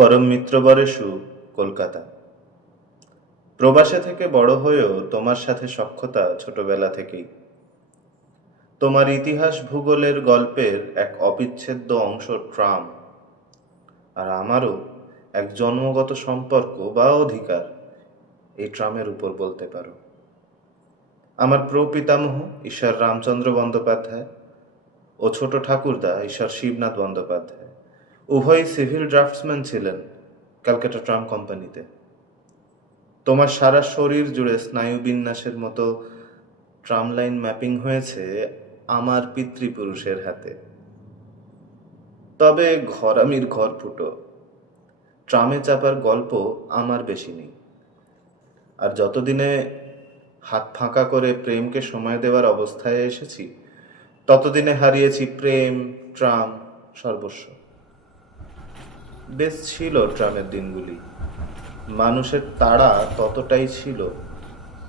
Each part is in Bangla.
পরম মিত্রবরেষু, কলকাতা। প্রবাসে থেকে বড় হয়েও তোমার সাথে সখ্যতা ছোটবেলা থেকেই। তোমার ইতিহাস ভূগোলের গল্পের এক অবিচ্ছেদ্য অংশ ট্রাম, আর আমারও এক জন্মগত সম্পর্ক বা অধিকার এই ট্রামের উপর বলতে পারো। আমার প্রপিতামহ ঈশ্বর রামচন্দ্র বন্দ্যোপাধ্যায় ও ছোট ঠাকুরদা ঈশ্বর শিবনাথ বন্দ্যোপাধ্যায় উভয়ই সিভিল ড্রাফটসম্যান ছিলেন ক্যালকাটা ট্রাম কোম্পানিতে। তোমার সারা শরীর জুড়ে স্নায়ুবিন্যাসের মতো ট্রাম লাইন ম্যাপিং হয়েছে আমার পিতৃপুরুষের হাতে। তবে ঘরামির ঘর ফুটো, ট্রামে চাপার গল্প আমার বেশি নেই। আর যতদিনে হাত ফাঁকা করে প্রেমকে সময় দেওয়ার অবস্থায় এসেছি, ততদিনে হারিয়েছি প্রেম, ট্রাম, সর্বস্ব। বেশ ছিল ট্রামের দিনগুলি। মানুষের তাড়া ততটাই ছিল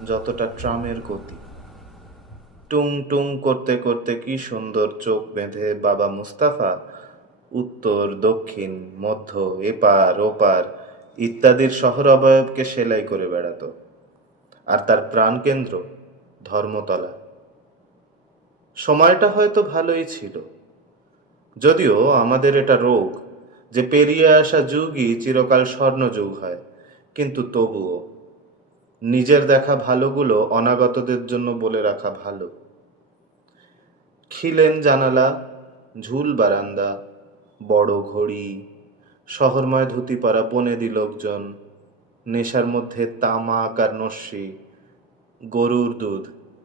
যতটা ট্রামের গতি। টুং টুং করতে করতে কি সুন্দর চোখ বেঁধে বাবা মুস্তাফা উত্তর, দক্ষিণ, মধ্য, এপার ওপার ইত্যাদির শহর অবয়বকে সেলাই করে বেড়াতো। আর তার প্রাণকেন্দ্র ধর্মতলা। সময়টা হয়তো ভালোই ছিল, যদিও আমাদের এটা রোগ যে পেরিয়ে আসা যুগই চিরকাল স্বর্ণযুগ হয়। কিন্তু তবুও নিজের দেখা ভালোগুলো অনাগতদের জন্য বলে রাখা ভালো। খিলেন জানালা, ঝুল বারান্দা, বড় ঘড়ি, শহরময় ধুতি পরা বনেদি লোকজন, নেশার মধ্যে তামাক আর নস্যি, গরুর দুধ,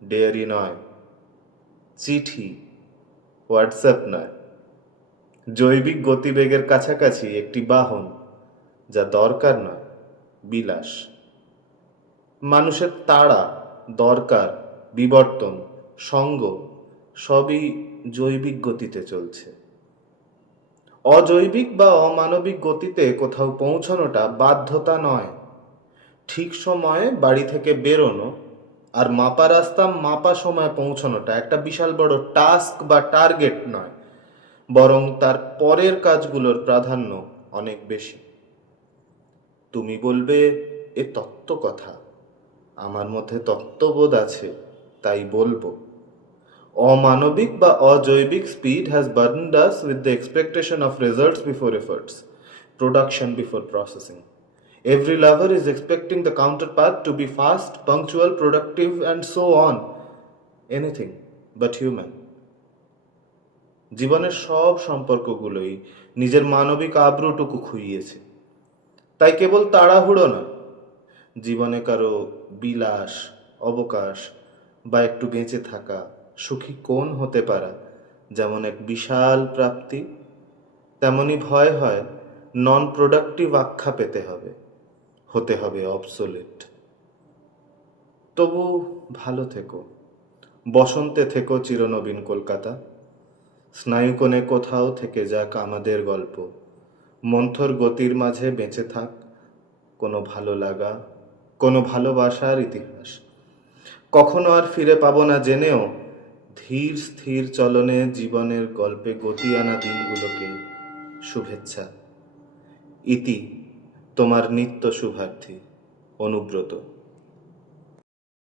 ডেয়ারি নয়, চিঠি, হোয়াটসঅ্যাপ নয়, জৈবিক গতিবেগের কাছাকাছি একটি বাহন, যা দরকার নয়, বিলাস। মানুষের তাড়া, দরকার, বিবর্তন, সঙ্গ সবই জৈবিক গতিতে চলছে। অজৈবিক বা অমানবিক গতিতে কোথাও পৌঁছানোটা বাধ্যতা নয়। ঠিক সময়ে বাড়ি থেকে বেরোনো আর মাপা রাস্তা মাপা সময় পৌঁছানোটা একটা বিশাল বড় টাস্ক বা টার্গেট নয়, বরং তার পরের কাজগুলোর প্রাধান্য অনেক বেশি। তুমি বলবে এ তত্ত্ব কথা, আমার মধ্যে তত্ত্ববোধ আছে, তাই বলবো। অমানবিক বা অজৈবিক speed has burdened us with the expectation of results before efforts, production before processing. Every lover is expecting the counterpart to be fast, punctual, productive, and so on. Anything but human. জীবনের সব সম্পর্কগুলোই নিজের মানবিক আব্রুটুকু খুইয়েছে। তাই কেবল তাড়াহুড়ো না, জীবনে কারো বিলাস, অবকাশ বা একটু বেঁচে থাকা, সুখী কোন হতে পারা যেমন এক বিশাল প্রাপ্তি, তেমনি ভয় হয় নন প্রোডাক্টিভ আখ্যা পেতে হবে, হতে হবে অবসোলেট। তবু ভালো থেকো, বসন্তে থেকো চিরনবীন কলকাতা। স্নায়ুকোণে কোথাও থেকে যাক আমাদের গল্প, মন্থর গতির মাঝে বেঁচে থাক কোনো ভালো লাগা, কোনো ভালোবাসার ইতিহাস। কখনো আর ফিরে পাবো না জেনেও ধীর স্থির চলনে জীবনের গল্পে গতি আনা দিনগুলোকে শুভেচ্ছা। ইতি তোমার নিত্য শুভার্থী অনুব্রত।